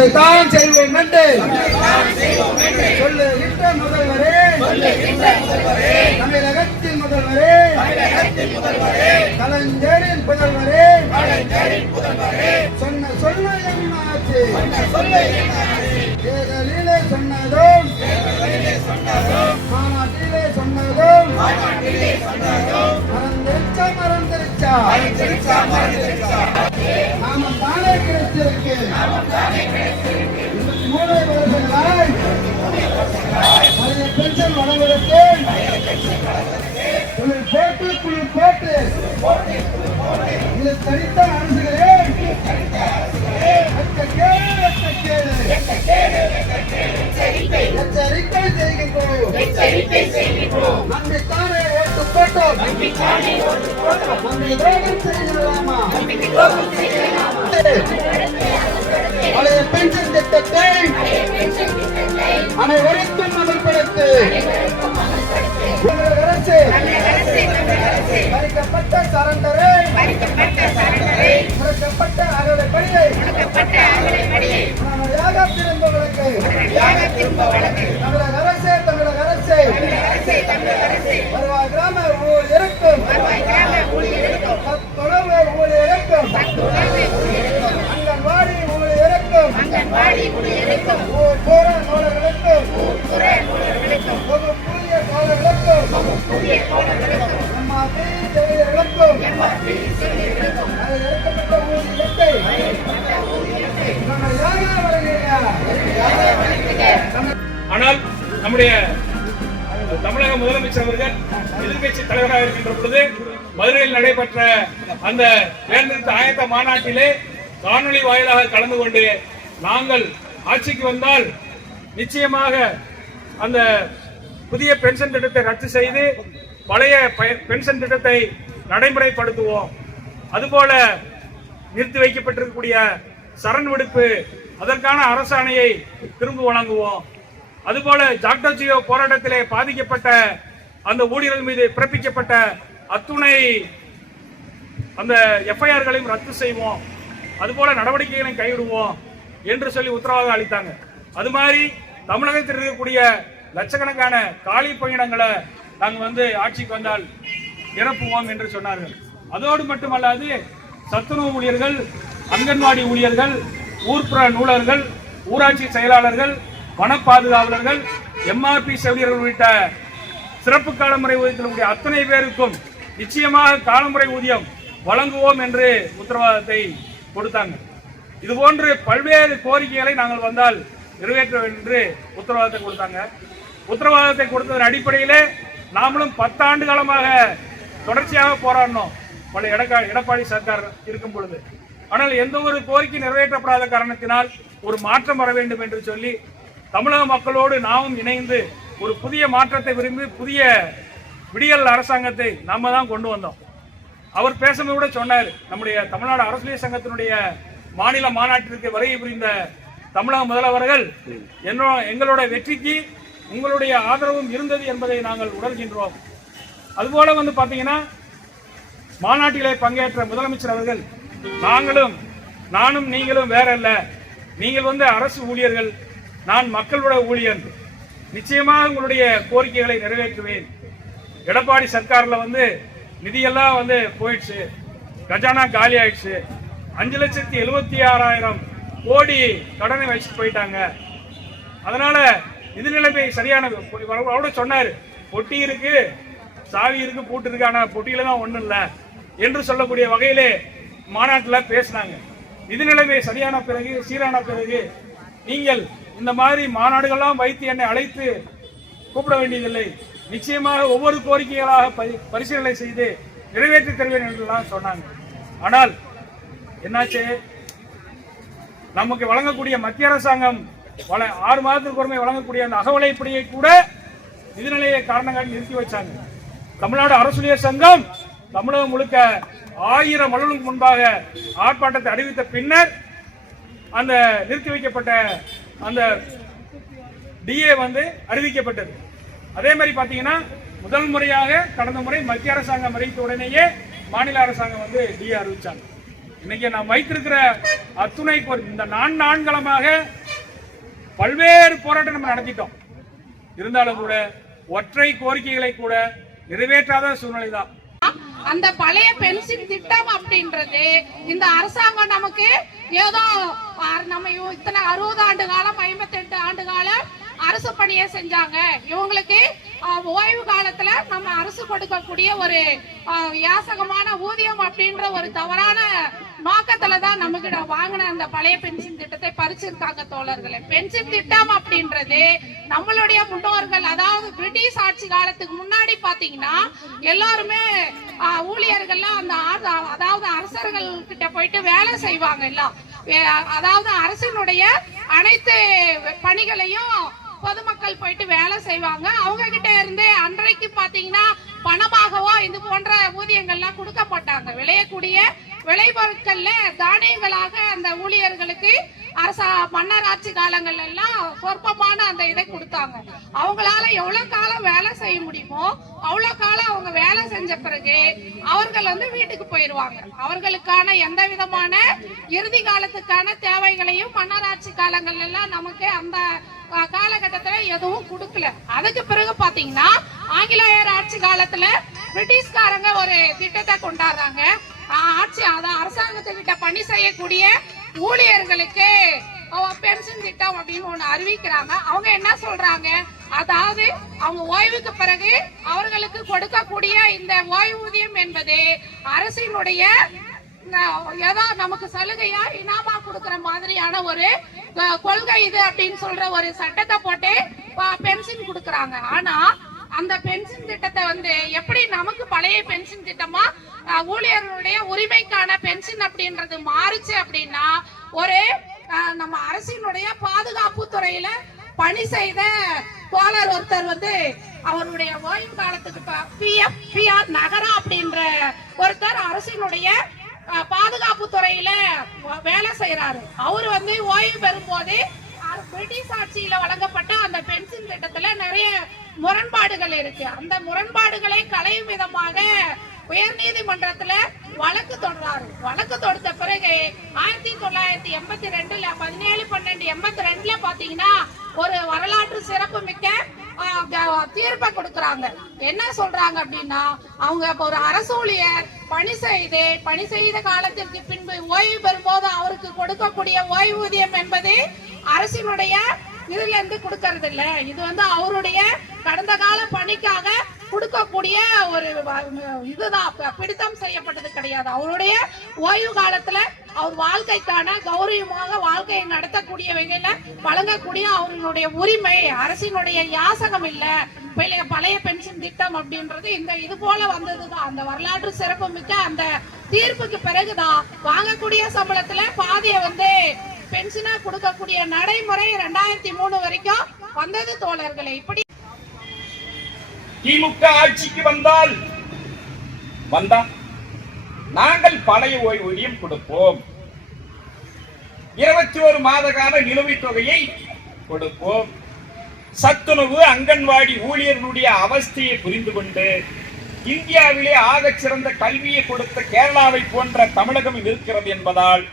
சொன்னதைத்தான் செய்வோம் என்று சொல்லுகின்ற முதல்வரே. தமிழகத்தின் முதல்வரே. கலைஞரின் முதல்வரே சொன்ன சொல்ல என்ன தேர்தலிலே சொன்னதும். மாநாட்டிலே சொன்னதும். மறந்துருச்சா மறந்துருச்சா நாம தானே கிடைச்சிருக்கு. மூளை வருஷங்களாய் பழைய பென்ஷன் வழங்குவதற்கு குழு போட்டு குழு போட்டு. இது தனித்த அரசுகளே. வெட்ட கேடு எச்சரிக்கை செய்கின்றோம். நம்பித்தானே போட்டோம் நம்பி துரோகம் செய்யலாமா பழைய பென்ஷன் திட்டத்தை அனைவருக்கும் அமல்படுத்து அரசு மறைக்கப்பட்ட சரண்டரை மறைக்கப்பட்ட அகலைப்படியை முறையாக திரும்பவர்களுக்கு தமிழக அரசு தமிழக அரசு வருவாய் கிராம ஊழியருக்கும் சத்துணவு ஊழியருக்கும் அங்கன்வாடி ஊழியருக்கும் ஊர் போற நூலர்களுக்கும் பொது புதிய தோழர்களுக்கும் எம்ஆர்பி செவிலியர்களுக்கும் அதில் இறக்கப்பட்ட ஊதியத்தை முறையாக வழங்குகிறார் ஆனால் நம்முடைய தமிழக முதலமைச்சர் அவர்கள் எதிர்கட்சி தலைவராக இருக்கின்ற பொழுது மதுரையில் நடைபெற்ற அந்த தேர்ந்தெடுத்த ஆயத்த மாநாட்டிலே காணொளி வாயிலாக கலந்து கொண்டு நாங்கள் ஆட்சிக்கு வந்தால் நிச்சயமாக அந்த புதிய பென்ஷன் திட்டத்தை ரத்து செய்து பழைய பென்ஷன் திட்டத்தை நடைமுறைப்படுத்துவோம். அதுபோல நிறுத்தி வைக்கப்பட்டிருக்கக்கூடிய சரண் விடுப்பு அதற்கான அரசாணையை திரும்ப வழங்குவோம். அதுபோல ஜாக்டோ ஜியோ போராட்டத்திலே பாதிக்கப்பட்ட அந்த ஊழியர்கள் மீது பிறப்பிக்கப்பட்ட அத்துணை அந்த எஃப்ஐஆர்களையும் ரத்து செய்வோம். அதுபோல நடவடிக்கைகளையும் கைவிடுவோம். என்று சொல்லி உத்தரவாதம் அளித்தாங்க. அது மாதிரி தமிழகத்தில் இருக்கக்கூடிய லட்சக்கணக்கான காலி பணியிடங்களை நாங்கள் வந்து ஆட்சிக்கு வந்தால் நிரப்புவோம் என்று சொன்னார்கள். அதோடு மட்டுமல்லாது சத்துணவு ஊழியர்கள் அங்கன்வாடி ஊழியர்கள் ஊர்ப்புற நூலர்கள் ஊராட்சி செயலாளர்கள் வன பாதுகாவலர்கள் எம்ஆர்பி செவிலியர்கள் உள்ளிட்ட சிறப்பு காலமுறை ஊதியத்தில் அத்தனை பேருக்கும் நிச்சயமாக காலமுறை ஊதியம் வழங்குவோம் என்று உத்தரவாதத்தை கொடுத்தாங்க. இது போன்று பல்வேறு கோரிக்கைகளை நாங்கள் வந்தால் நிறைவேற்ற வேண்டும் என்று உத்தரவாதத்தை கொடுத்தாங்க. உத்தரவாதத்தை கொடுத்ததன் அடிப்படையில் நாமளும் பத்தாண்டு காலமாக தொடர்ச்சியாக போராடினோம். பல எடக்கா எடப்பாடி சர்க்கார் இருக்கும் பொழுது. ஆனால் எந்த ஒரு கோரிக்கை நிறைவேற்றப்படாத காரணத்தினால் ஒரு மாற்றம் வர வேண்டும் என்று சொல்லி தமிழக மக்களோடு நாமும் இணைந்து ஒரு புதிய மாற்றத்தை விரும்பி புதிய விடியல் அரசாங்கத்தை நாம தான் கொண்டு வந்தோம். அவர் பேசும்போது கூட சொன்னார் நம்முடைய தமிழ்நாடு அரசியல் சங்கத்தினுடைய மாநில மாநாட்டிற்கு வருகை புரிந்த தமிழக முதல்வர்கள் என்னோ எங்களோட வெற்றிக்கு உங்களுடைய ஆதரவும் இருந்தது என்பதை நாங்கள் உணர்கின்றோம். அதுபோல வந்து பார்த்தீங்கன்னா மாநாட்டிலே பங்கேற்ற முதலமைச்சர் அவர்கள் நாங்களும் நானும் நீங்களும் வேற அல்ல நீங்கள் வந்து அரசு ஊழியர்கள் நான் மக்களோட ஊழியர் நிச்சயமாக உங்களுடைய கோரிக்கைகளை நிறைவேற்றுவேன். எடப்பாடி சர்க்காரில் வந்து நிதியெல்லாம் வந்து போயிடுச்சு. கஜானா காலி ஆயிடுச்சு. அஞ்சு லட்சத்தி எழுபத்தி ஆறாயிரம் கோடி கடனை வச்சுட்டு போயிட்டாங்க. அதனால இது நிலைமை சரியான அவரோட சொன்னாரு பொட்டி இருக்கு சாவி இருக்கு பூட்டு இருக்கு ஆனா பொட்டியில தான் ஒண்ணும் இல்ல. என்று சொல்லக்கூடிய வகையிலே மாநாட்டில் பேசினாங்க. இது நிலைமை சரியான பிறகு சீரான பிறகு நீங்கள் இந்த மாதிரி மாநாடுகள்லாம் வைத்து என்னை அழைத்து கூப்பிட வேண்டியதில்லை. நிச்சயமாக ஒவ்வொரு கோரிக்கைகளாக பரி- பரிசீலனை செய்து நிறைவேற்றி தருவேன் என்றெல்லாம் சொன்னாங்க. ஆனால் என்னாச்சு? நமக்கு வழங்கக்கூடிய மத்திய அரசாங்கம் வள ஆறு மாதத்துக்கு ஒருமை வழங்கக்கூடிய அந்த அகவலைப்படியை கூட நிதிநிலையை காரணங்கள் நிறுத்தி வச்சாங்க. தமிழ்நாடு அரசுடைய சங்கம் தமிழகம் முழுக்க ஆயிரம் மலர்களுக்கு முன்பாக ஆர்ப்பாட்டத்தை அறிவித்த பின்னர் அந்த நிறுத்தி வைக்கப்பட்ட அந்த டிஏ வந்து அறிவிக்கப்பட்டது. அதே மாதிரி பார்த்தீங்கன்னா முதல் முறையாக கடந்த முறை மத்திய அரசாங்கம் அறிவித்த உடனேயே மாநில அரசாங்கம் வந்து டிஏ அறிவிச்சாங்க. இன்னைக்கு நாம் வைத்திருக்கிற அத்துணை இந்த நான்கு ஆண்களமாக பல்வேறு போராட்டம் நம்ம நடத்திட்டோம். இருந்தாலும் கூட ஒற்றை கோரிக்கைகளை கூட நிறைவேற்றாத சூழ்நிலை தான் அந்த பழைய பென்ஷன் திட்டம் அப்படின்றது இந்த அரசாங்கம் நமக்கு ஏதோ நம்ம இத்தனை அறுபது ஆண்டு காலம் ஐம்பத்தி எட்டு ஆண்டு காலம் அரசு பணியை செஞ்சாங்க. இவங்களுக்கு ஓய்வு காலத்துல நம்ம அரசு கொடுக்கக்கூடிய ஒரு யாசகமான ஊதியம் அப்படின்ற ஒரு தவறான நோக்கத்துல தான் நம்ம கிட்ட வாங்கின அந்த பழைய பென்ஷன் திட்டத்தை பறிச்சிருக்காங்க தோழர்களே. பென்ஷன் திட்டம் அப்படின்றது நம்மளுடைய முன்னோர்கள் அதாவது பிரிட்டிஷ் ஆட்சி காலத்துக்கு முன்னாடி பாத்தீங்கன்னா எல்லாருமே ஊழியர்கள்லாம் அந்த அதாவது அரசர்கள் கிட்ட போயிட்டு வேலை செய்வாங்க எல்லாம். அதாவது அரசனுடைய அனைத்து பணிகளையும் பொதுமக்கள் போயிட்டு வேலை செய்வாங்க. அவங்க கிட்ட இருந்து அன்றைக்கு பாத்தீங்கன்னா பணமாகவோ இது போன்ற ஊதியங்கள்லாம் கொடுக்கப்பட்டாங்க. விளையக்கூடிய விளைபொருட்கள்ல தானியங்களாக அந்த ஊழியர்களுக்கு அரச மன்னர் ஆட்சி காலங்கள் எல்லாம் சொற்பமான அந்த இதை கொடுத்தாங்க. அவங்களால எவ்வளவு காலம் வேலை செய்ய முடியுமோ அவ்வளவு காலம் அவங்க வேலை செஞ்ச பிறகு அவர்கள் வந்து வீட்டுக்கு போயிருவாங்க. அவர்களுக்கான எந்த விதமான இறுதி காலத்துக்கான தேவைகளையும் மன்னராட்சி காலங்கள் எல்லாம் நமக்கு அந்த காலகட்டத்துல எதுவும் கொடுக்கல. அதுக்கு பிறகு பாத்தீங்கன்னா ஆங்கிலேயர் ஆட்சி காலத்துல பிரிட்டிஷ்காரங்க ஒரு திட்டத்தை கொண்டாடுறாங்க. ஆட்சி அதான் அரசாங்கத்துக்கிட்ட பணி செய்யக்கூடிய ஊழியர்களுக்கு பென்ஷன் திட்டம் அப்படின்னு ஒண்ணு அறிவிக்கிறாங்க. அவங்க என்ன சொல்றாங்க? அதாவது அவங்க ஓய்வுக்கு பிறகு அவர்களுக்கு கொடுக்கக்கூடிய இந்த ஓய்வூதியம் என்பது அரசினுடைய ஏதோ நமக்கு சலுகையா இனாமா கொடுக்கற மாதிரியான ஒரு கொள்கை இது அப்படின்னு சொல்ற ஒரு சட்டத்தை போட்டு பென்ஷன் கொடுக்கறாங்க. ஆனா அந்த பென்ஷன் திட்டத்தை வந்து எப்படி நமக்கு பழைய பென்ஷன் திட்டமா ஊழியர்களுடைய உரிமைக்கான பென்ஷன் அப்படின்றது மாறுச்சு அப்படின்னா ஒரு நம்ம அரசினுடைய பாதுகாப்பு துறையில பணி செய்த தோழர் ஒருத்தர் வந்து அவருடைய ஓய்வு காலத்துக்கு பிஎஃப் பிஆர் நகரா அப்படின்ற ஒருத்தர் அரசினுடைய பாதுகாப்பு துறையில வேலை செய்யறாரு அவர் வந்து ஓய்வு பெறும் போது பிரிட்டிஷ் ஆட்சியில வழங்கப்பட்ட அந்த பென்ஷன் திட்டத்துல நிறைய முரண்பாடுகள் இருக்கு. அந்த முரண்பாடுகளை களையும் விதமாக உயர்நீதிமன்றத்துல வழக்கு தொடர்றாரு வழக்கு தொடுத்த பிறகு ஆயிரத்தி தொள்ளாயிரத்தி எண்பத்தி ரெண்டுல பதினேழு பன்னெண்டு எண்பத்தி ரெண்டுல பாத்தீங்கன்னா ஒரு வரலாற்று சிறப்பு மிக்க தீர்ப்பை கொடுக்கறாங்க. என்ன சொல்றாங்க அப்படின்னா அவங்க இப்ப ஒரு அரசு ஊழியர் பணி செய்து பணி செய்த காலத்திற்கு பின்பு ஓய்வு பெறும்போது அவருக்கு கொடுக்கக்கூடிய ஓய்வூதியம் என்பது அரசினுடைய இதுல இருந்து கொடுக்கறது இல்ல இது வந்து அவருடைய கடந்த கால பணிக்காக கொடுக்கக்கூடிய ஒரு இதுதான். பிடித்தம் செய்யப்பட்டது கிடையாது. அவருடைய ஓய்வு காலத்துல அவர் வாழ்க்கைக்கான கௌரவமாக வாழ்க்கையை நடத்தக்கூடிய வகையில வழங்கக்கூடிய அவர்களுடைய உரிமை அரசினுடைய யாசகம் இல்ல. பழைய பழைய பென்ஷன் திட்டம் அப்படின்றது இந்த இது போல வந்ததுதான். அந்த வரலாற்று சிறப்பு மிக்க அந்த தீர்ப்புக்கு பிறகுதான் வாங்கக்கூடிய சம்பளத்துல பாதிய வந்து பென்ஷனா கொடுக்கக்கூடிய நடைமுறை ரெண்டாயிரத்தி மூணு வரைக்கும் வந்தது தோழர்களே. இப்படி திமுக ஆட்சிக்கு வந்தால் வந்தா நாங்கள் பழைய ஓய்வூதியம் கொடுப்போம். இருபத்தி ஒரு மாத கால நிலுவைத் தொகையை கொடுப்போம். சத்துணவு அங்கன்வாடி ஊழியர்களுடைய அவஸ்தையை புரிந்து கொண்டு இந்தியாவிலே ஆகச் சிறந்த கல்வியை கொடுத்த கேரளாவை போன்ற தமிழகம் இருக்கிறது என்பதால்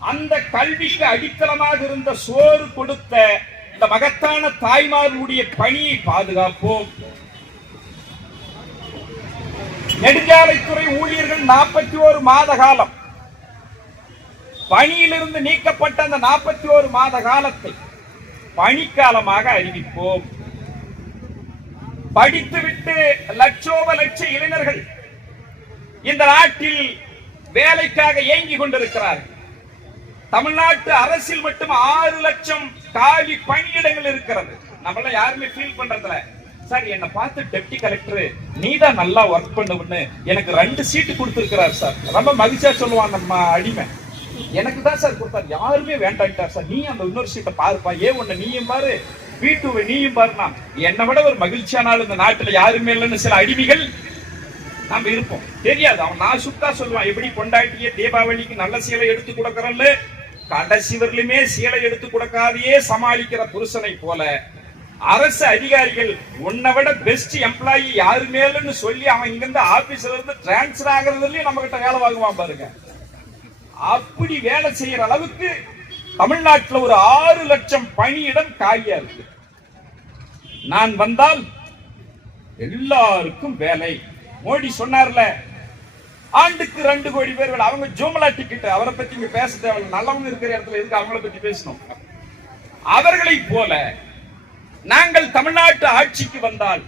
அந்த கல்விக்கு அடித்தளமாக இருந்த சோறு கொடுத்த இந்த மகத்தான தாய்மார்களுடைய பணியை பாதுகாப்போம். நெடுஞ்சாலைத்துறை ஊழியர்கள் நாற்பத்தி ஒரு மாத காலம். பணியிலிருந்து நீக்கப்பட்ட அந்த நாற்பத்தி ஒரு மாத காலத்தை பணிக்காலமாக அறிவிப்போம். படித்துவிட்டு லட்சோப லட்ச இளைஞர்கள் இந்த நாட்டில் வேலைக்காக ஏங்கிக் கொண்டிருக்கிறார்கள். தமிழ்நாட்டு அரசில் மட்டும் ஆறு லட்சம் காலி பணியிடங்கள் இருக்கிறது. நம்மள யாருமே ஃபீல் பண்றதில்லை. சார் என்னை பார்த்து டெப்டி கலெக்டர் நீ தான் நல்லா ஒர்க் பண்ணுவன்னு எனக்கு ரெண்டு சீட்டு கொடுத்துருக்கிறார் சார். ரொம்ப மகிழ்ச்சியா சொல்லுவான் நம்ம அடிமை. எனக்கு தான் சார் கொடுத்தாரு. யாருமே வேண்டான்ட்டார் சார். நீ அந்த இன்னொரு சீட்டை பாருப்பா. ஏ ஒன்று நீயும் பாரு. வீட்டு நீயும் பாருனா என்னை விட ஒரு மகிழ்ச்சியானாலும் இந்த நாட்டுல யாருமே இல்லைன்னு சில அடிமைகள் நாம இருப்போம். தெரியாது. அவன் நான் சுத்தா சொல்லுவான். எப்படி கொண்டாட்டிய தீபாவளிக்கு நல்ல சீலை எடுத்து கொடுக்கறல்ல கடைசி வரலுமே சீலை எடுத்து கொடுக்காதையே சமாளிக்கிற புருஷனை போல அரசு அதிகாரிகள் உன்னை விட பெஸ்ட் எம்ப்ளாயி யாரு மேலன்னு சொல்லி அவன் இங்கிருந்து ஆபீஸ்ல இருந்து டிரான்ஸ்பர் ஆகுறதுலயும் நம்ம கிட்ட வேலை வாங்குவான் பாருங்க. அப்படி வேலை செய்யற அளவுக்கு தமிழ்நாட்டுல ஒரு ஆறு லட்சம் பணியிடம் காலியா இருக்கு. நான் வந்தால் எல்லாருக்கும் வேலை. மோடி சொன்னார்ல ஆண்டுக்கு ரெண்டு கோடி பேர் வேலை. அவங்க ஜூமலா டிக்கெட் அவரை பத்தி இங்க பேச தேவையில்லை. நல்லவங்க இருக்கிற இடத்துல இருக்கு அவங்கள பத்தி பேசணும்? அவர்களை போல நாங்கள் தமிழ்நாட்டு ஆட்சிக்கு வந்தால்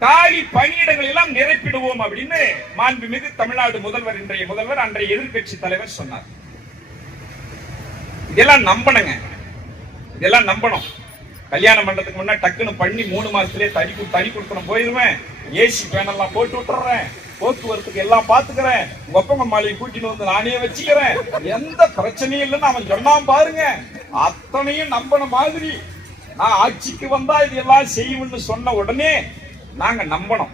காலி பணியிடங்கள் எல்லாம் நிரப்பிடுவோம் அப்படின்னு மாண்புமிகு தமிழ்நாடு முதல்வர் இன்றைய முதல்வர் அன்றைய எதிர்க்கட்சி தலைவர் சொன்னார். இதெல்லாம் நம்பணுங்க. இதெல்லாம் நம்பணும். கல்யாணம் பண்றதுக்கு முன்னாடி டக்குன்னு பண்ணி மூணு மாசத்துலயே தனி தனி கொடுத்தனம் போயிருவேன். ஏசி பேனல்லாம் போட்டு விட்டுறேன். போக்குவரத்துக்கு எல்லாம் பாத்துக்கிறேன். ஒப்பங்க மாலையை கூட்டிட்டு வந்து நானே வச்சுக்கிறேன். எந்த பிரச்சனையும் இல்லைன்னு அவன் சொன்னான் பாருங்க. அத்தனையும் நம்பின மாதிரி நான் ஆட்சிக்கு வந்தா இதெல்லாம் செய்யும்னு சொன்ன உடனே நாங்க நம்பணும்.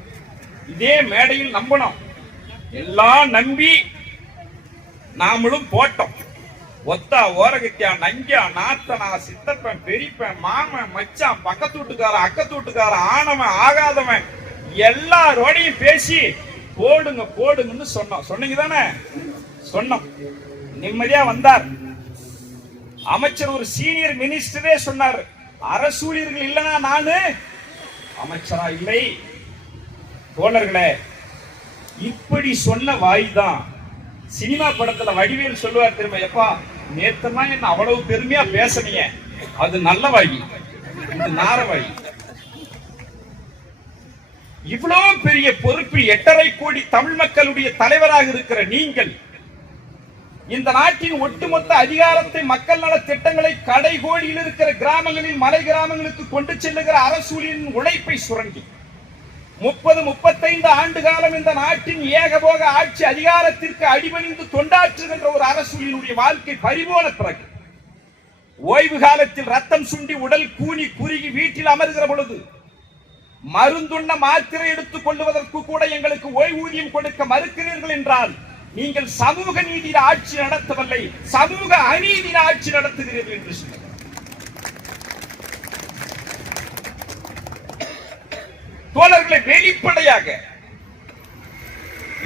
இதே மேடையில் நம்பணும். எல்லாம் நம்பி நாமளும் போட்டோம். ஒத்தா ஓரகத்தியா நங்கியா நாத்தனா சித்தப்பன் பெரியப்பன் மாமன் மச்சான் பக்கத்து வீட்டுக்காரன் அக்கத்து வீட்டுக்காரன் ஆனவன் ஆகாதவன் எல்லாரோடையும் பேசி போடுங்க போடுங்கன்னு சொன்னோம். சொன்னீங்க தானே? சொன்னோம். நிம்மதியா வந்தார். அமைச்சர் ஒரு சீனியர் மினிஸ்டரே சொன்னார். அரசூழியர்கள் இல்லைனா நானு அமைச்சரா இல்லை. தோழர்களே இப்படி சொன்ன வாய் தான் சினிமா படத்துல வடிவேல் சொல்லுவார் திரும்ப எப்பா நேத்தமா என்ன அவ்வளவு பெருமையா பேசுனீங்க? அது நல்ல வாய். இது நார வாய். இவ்வளவு பெரிய பொறுப்பில் எட்டரை கோடி தமிழ் மக்களுடைய தலைவராக இருக்கிற நீங்கள் இந்த நாட்டின் ஒட்டுமொத்த அதிகாரத்தை மக்கள் நல திட்டங்களை கடைகோடியில் இருக்கிற கிராமங்களில் மலை கிராமங்களுக்கு கொண்டு செல்லுகிற அரசூலின் உழைப்பை சுரண்டி. முப்பது முப்பத்தைந்து ஆண்டு காலம் இந்த நாட்டின் ஏகபோக ஆட்சி அதிகாரத்திற்கு அடிபணிந்து தொண்டாற்றுகின்ற ஒரு அரசூலினுடைய வாழ்க்கை பறிபோன பிறகு ஓய்வு காலத்தில் ரத்தம் சுண்டி உடல் கூனி குறுகி வீட்டில் அமர்கிற பொழுது மருந்துண்ண மாத்திரை எடுத்துக் கொள்வதற்கு கூட எங்களுக்கு ஓய்வூதியம் கொடுக்க மறுக்கிறீர்கள் என்றால் நீங்கள் சமூக நீதியில் ஆட்சி நடத்தவில்லை சமூக அநீதியில் ஆட்சி நடத்துகிறீர்கள் என்று சொன்னார். தோழர்களை வெளிப்படையாக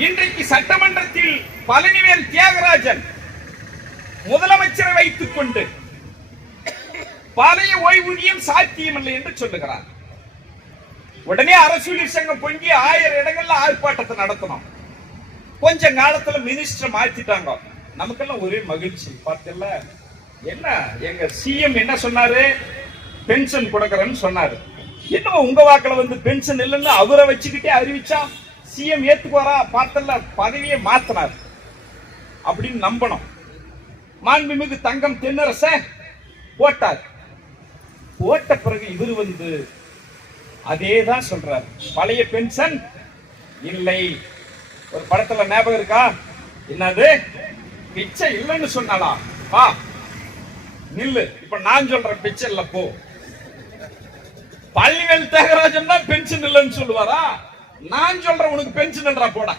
இன்றைக்கு சட்டமன்றத்தில் பழனிவேல் தியாகராஜன் முதலமைச்சரை வைத்துக் கொண்டு பழைய ஓய்வூதியம் சாத்தியமில்லை என்று சொல்லுகிறார். உடனே அரசியல் சங்கம் பொங்கி ஆயிரம் இடங்கள்ல ஆர்ப்பாட்டத்தை நடத்தணும். கொஞ்ச காலத்துல மினிஸ்டர் மாத்திட்டாங்க. நமக்கெல்லாம் ஒரே மகிழ்ச்சி. பார்த்தல என்ன? எங்க சிஎம் என்ன சொன்னாரு? பென்ஷன் கொடுக்கறேன்னு சொன்னாரு. இன்னும் உங்க வாக்குல வந்து பென்ஷன் இல்லைன்னு அவரை வச்சுக்கிட்டே அறிவிச்சா சிஎம் ஏத்துக்குவாரா? பார்த்தல பதவியை மாத்தினார். அப்படின்னு நம்பணும். மாண்புமிகு தங்கம் தென்னரச போட்டார். போட்ட பிறகு இவர் வந்து அதே தான் சொல்றார். பழைய பென்ஷன் இல்லை. ஒரு படத்துல ஞாபகம் இருக்கா? என்னது? பிச்சை இல்லைன்னு சொன்னாலா பா நில்லு. இப்ப நான் சொல்றேன் பிச்சை இல்ல போ. பள்ளிவேல் தியாகராஜன் தான் பென்ஷன் இல்லைன்னு சொல்லுவாரா? நான் சொல்றேன் உனக்கு பென்ஷன் போட.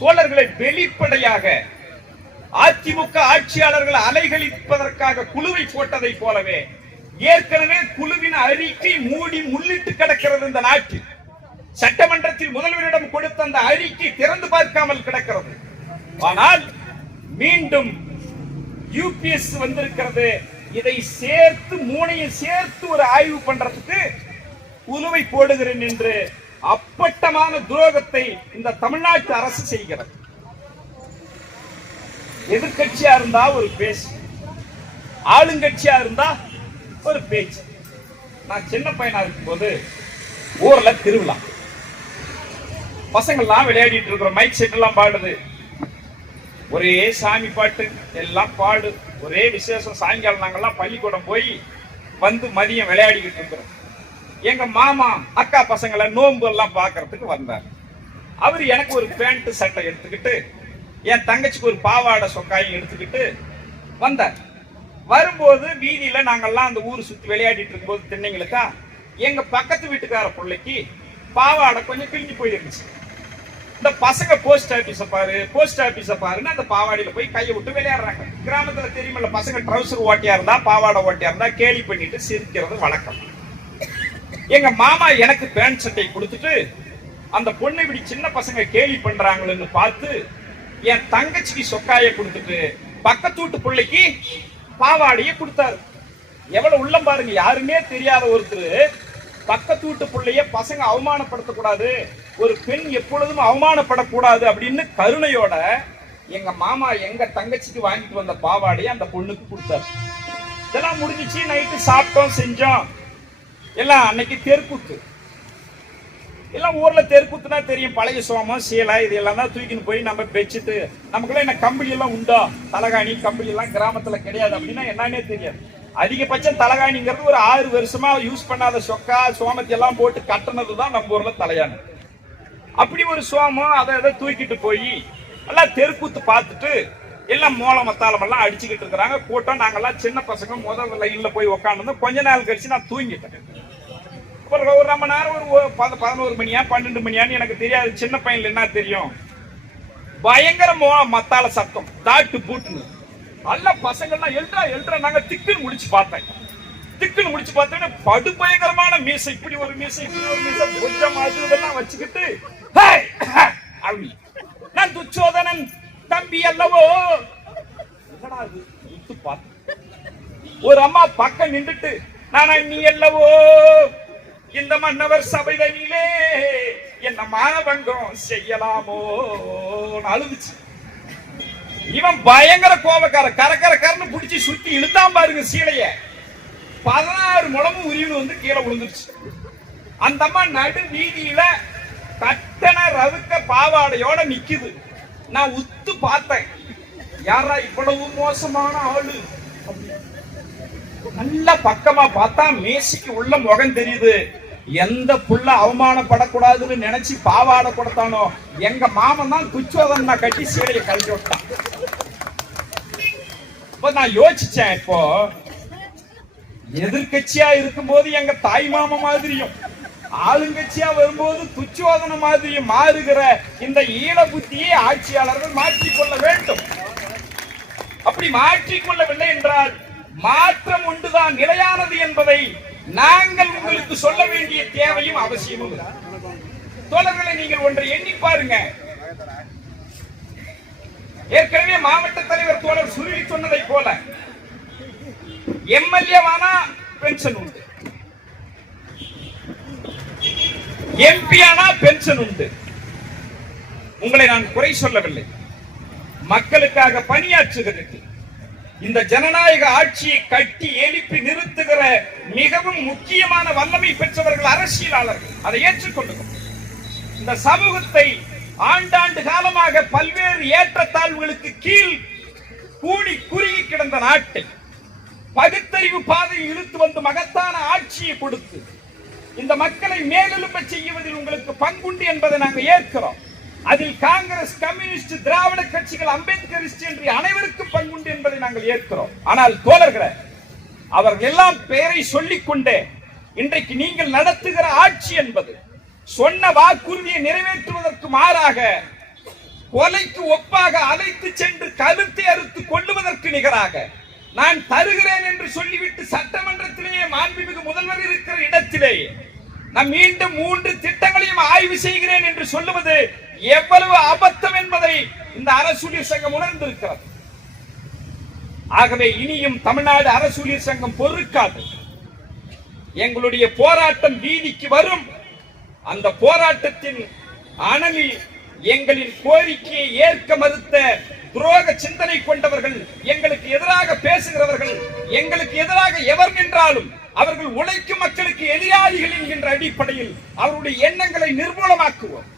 தோழர்களை வெளிப்படையாக அதிமுக ஆட்சியாளர்கள் அலைகளிப்பதற்காக குழுவை போட்டதை போலவே ஏற்கனவே குழுவின் அறிக்கை மூடி முள்ளிட்டு கிடக்கிறது இந்த நாட்டில். சட்டமன்றத்தில் முதல்வரிடம் கொடுத்த அந்த அறிக்கை திறந்து பார்க்காமல் கிடக்கிறது. ஆனால் மீண்டும் யூபிஎஸ் வந்திருக்கிறது. இதை சேர்த்து மூணையும் சேர்த்து ஒரு ஆய்வு பண்றதுக்கு குழுவை போடுகிறேன் என்று அப்பட்டமான துரோகத்தை இந்த தமிழ்நாட்டு அரசு செய்கிறது. எதிர்க்கட்சியா இருந்தா ஒரு பேச்சு ஆளுங்கட்சியா இருந்தா ஒரு பேச்சு. நான் சின்ன பையனா இருக்கும்போது ஊர்ல திருவிழா. பசங்கள்லாம் விளையாடிட்டு இருக்கிறோம் மைக் செட் எல்லாம் பாடுது. ஒரே சாமி பாட்டு எல்லாம் பாடு. ஒரே விசேஷம் சாயங்காலம் நாங்கள்லாம் பள்ளிக்கூடம் போய் வந்து மதியம் விளையாடிக்கிட்டு இருக்கிறோம். எங்க மாமா அக்கா பசங்களை நோன்பு எல்லாம் பார்க்கறதுக்கு வந்தார். அவர் எனக்கு ஒரு பேண்ட் சட்டை எடுத்துக்கிட்டு என் தங்கச்சிக்கு ஒரு பாவாடை சொக்காயும் எடுத்துக்கிட்டு வந்தார். வரும்போது வீதியில நாங்கெல்லாம் அந்த ஊர் சுத்தி விளையாடிட்டு இருக்கும்போது திண்ணைங்களுக்கா எங்க பக்கத்து வீட்டுக்கார பிள்ளைக்கு பாவாடை கொஞ்சம் கிழிஞ்சு போயிருந்துச்சு. இந்த பசங்க போஸ்ட் ஆபீஸ பாரு போஸ்ட் ஆபீஸ பாருன்னு அந்த பாவாடியில போய் கையை விட்டு விளையாடுறாங்க. கிராமத்துல தெரியுமில்ல பசங்க ட்ரௌசர் ஓட்டியா இருந்தா பாவாடை ஓட்டியா இருந்தா கேலி பண்ணிட்டு சிரிக்கிறது வழக்கம். எங்க மாமா எனக்கு பேண்ட் சட்டை கொடுத்துட்டு அந்த பொண்ணு இப்படி சின்ன பசங்க கேலி பண்றாங்களேன்னு பார்த்து என் தங்கச்சிக்கு சொக்காய கொடுத்துட்டு பக்கத்து வீட்டு பிள்ளைக்கு பாவாடைய கொடுத்தாரு. எவ்வளவு உள்ளம் பாருங்க யாருமே தெரியாத ஒருத்தர் பக்கத்து வீட்டு பிள்ளைய பசங்க அவமானப்படுத்தக்கூடாது. ஒரு பெண் எப்பொழுதும் அவமானப்படக்கூடாது அப்படின்னு கருணையோட எங்க மாமா எங்க தங்கச்சிக்கு வாங்கிட்டு வந்த பாவாடையை அந்த பொண்ணுக்கு கொடுத்தாரு. இதெல்லாம் முடிஞ்சிச்சு நைட்டு சாப்பிட்டோம் செஞ்சோம். எல்லாம் அன்னைக்கு தெருக்கூத்து. எல்லாம் ஊர்ல தெருக்கூத்துனா தெரியும் பழைய சோமம் சீலை இது எல்லாம் தான் தூக்கின்னு போய் நம்ம பெச்சுட்டு நமக்குள்ள என்ன கம்பளி எல்லாம் உண்டோ? தலகாணி கம்பளி எல்லாம் கிராமத்துல கிடையாது அப்படின்னா என்னன்னே தெரியாது. அதிகபட்சம் தலகாணிங்கிறது ஒரு ஆறு வருஷமா யூஸ் பண்ணாத சொக்கா சோமத்தி எல்லாம் போட்டு கட்டினது தான் நம்ம ஊர்ல தலையாணி அப்படி ஒரு சோமம் அதை அதை தூக்கிட்டு போய் எல்லாம் தெருக்கூத்து பார்த்துட்டு எல்லாம் மூல மத்தாலம் எல்லாம் அடிச்சுக்கிட்டு இருக்கிறாங்க. கூட்டம் நாங்கெல்லாம் சின்ன பசங்க முதல் லைன்ல போய் உக்காந்து கொஞ்ச நாள் கழிச்சு நான் தூங்கிட்டேன். அப்புறம் ஒரு ரொம்ப நேரம் ஒரு பதினோரு மணியா பன்னெண்டு மணியான்னு எனக்கு தெரியாது. சின்ன பையன்ல என்ன தெரியும்? பயங்கர மோ மத்தால சத்தம். தாட்டு பூட்டுன்னு நல்ல பசங்கள்லாம் எழுறா எழுறா நாங்க திக்குன்னு முடிச்சு பார்த்தேன். திக்குன்னு முடிச்சு பார்த்தேன்னா படுபயங்கரமான மீசை இப்படி ஒரு மீசை இப்படி ஒரு மீசை கொஞ்சம் அது இதெல்லாம் வச்சுக்கிட்டு அப்படி நான் துச்சோதனன் தம்பி அல்லவோ? என்னடா உத்து பார்த்தேன். ஒரு அம்மா பக்கம் நின்றுட்டு நான் நீ அல்லவோ? இந்த மன்னவர் சபைதனிலே என்ன மானபங்கம் செய்யலாமோ அழுதுச்சு. இவன் பயங்கர கோபக்கார கரக்கர கரன்னு பிடிச்சி சுத்தி இழுத்தான் பாருங்க சீலைய. பதினாறு முழமும் உரிவு வந்து கீழே விழுந்துருச்சு. அந்த அம்மா நடு வீதியில கட்டண ரவுக்க பாவாடையோட நிக்குது. நான் உத்து பார்த்தேன். யாரா இவ்வளவு மோசமான ஆளு? நல்ல பக்கமா பார்த்தா மேசிக்கு உள்ள முகம் தெரியுது. எந்த புள்ள அவமானப்படக்கூடாதுன்னு நினைச்சு பாவாடை கொடுத்தானோ எங்க மாமன் தான் குச்சோதன் கட்டி சீலையை கழிச்சு விட்டான். இப்ப நான் யோசிச்சேன் இப்போ எதிர்கட்சியா இருக்கும்போது எங்க தாய் மாமன் மாதிரியும் ஆளுங்கட்சியா வரும்போது துச்சோதன மாதிரியும் மாறுகிற இந்த ஈழ புத்தியை ஆட்சியாளர்கள் மாற்றிக்கொள்ள வேண்டும். அப்படி மாற்றிக்கொள்ளவில்லை என்றால் மாற்றம் உண்டுதான் நிலையானது என்பதை நாங்கள் உங்களுக்கு சொல்ல வேண்டிய தேவையும் அவசியமும் தோழர்களை நீங்கள் ஒன்றை எண்ணி பாருங்க. ஏற்கனவே மாவட்ட தலைவர் தோழர் சுருளி சொன்னதை போல எம்எல்ஏவானா பென்ஷன் உண்டு. எம்பி ஆனா பென்ஷன் உண்டு. உங்களை நான் குறை சொல்லவில்லை. மக்களுக்காக பணியாற்றுகிறது இந்த ஜனநாயக ஆட்சியை கட்டி எழுப்பி நிறுத்துகிற மிகவும் முக்கியமான வல்லமை பெற்றவர்கள் அரசியலாளர்கள். அதை ஏற்றுக்கொள்ளுங்கள். இந்த சமூகத்தை ஆண்டாண்டு காலமாக பல்வேறு ஏற்றத்தாழ்வுகளுக்கு கீழ் கூடி குறுகி கிடந்த நாட்டை பகுத்தறிவு பாதையில் இழுத்து வந்து மகத்தான ஆட்சியை கொடுத்து இந்த மக்களை மேலெழும்ப செய்வதில் உங்களுக்கு பங்குண்டு என்பதை நாங்கள் ஏற்கிறோம். அதில் காங்கிரஸ் கம்யூனிஸ்ட் திராவிட கட்சிகள் அம்பேத்கரிஸ்ட் என்று அனைவருக்கும் பங்குண்டு என்பதை நாங்கள் ஏற்கிறோம். ஆனால் தோழர்களே அவர்கள் எல்லாம் பெயரை சொல்லிக் கொண்டே இன்றைக்கு நீங்கள் நடத்துகிற ஆட்சி என்பது சொன்ன வாக்குறுதியை நிறைவேற்றுவதற்கு மாறாக கொலைக்கு ஒப்பாக அழைத்து சென்று கழுத்தை அறுத்து கொள்ளுவதற்கு நிகராக நான் தருகிறேன் என்று சொல்லிவிட்டு சட்டமன்றத்திலேயே மாண்புமிகு முதல்வர் இருக்கிற இடத்திலேயே நான் மீண்டும் மூன்று திட்டங்களையும் ஆய்வு செய்கிறேன் என்று சொல்லுவது எவ்வளவு அபத்தம் என்பதை இந்த அரசூழியர் சங்கம் உணர்ந்திருக்கிறது. ஆகவே இனியும் தமிழ்நாடு அரசூழியர் சங்கம் பொறுக்காது. எங்களுடைய போராட்டம் வீதிக்கு வரும். அந்த போராட்டத்தின் அனலில் எங்களின் கோரிக்கையை ஏற்க மறுத்த துரோக சிந்தனை கொண்டவர்கள் எங்களுக்கு எதிராக பேசுகிறவர்கள் எங்களுக்கு எதிராக எவர் நின்றாலும் அவர்கள் உழைக்கும் மக்களுக்கு எதிராளிகள் என்கின்ற அடிப்படையில் அவருடைய எண்ணங்களை நிர்மூலமாக்குவோம்.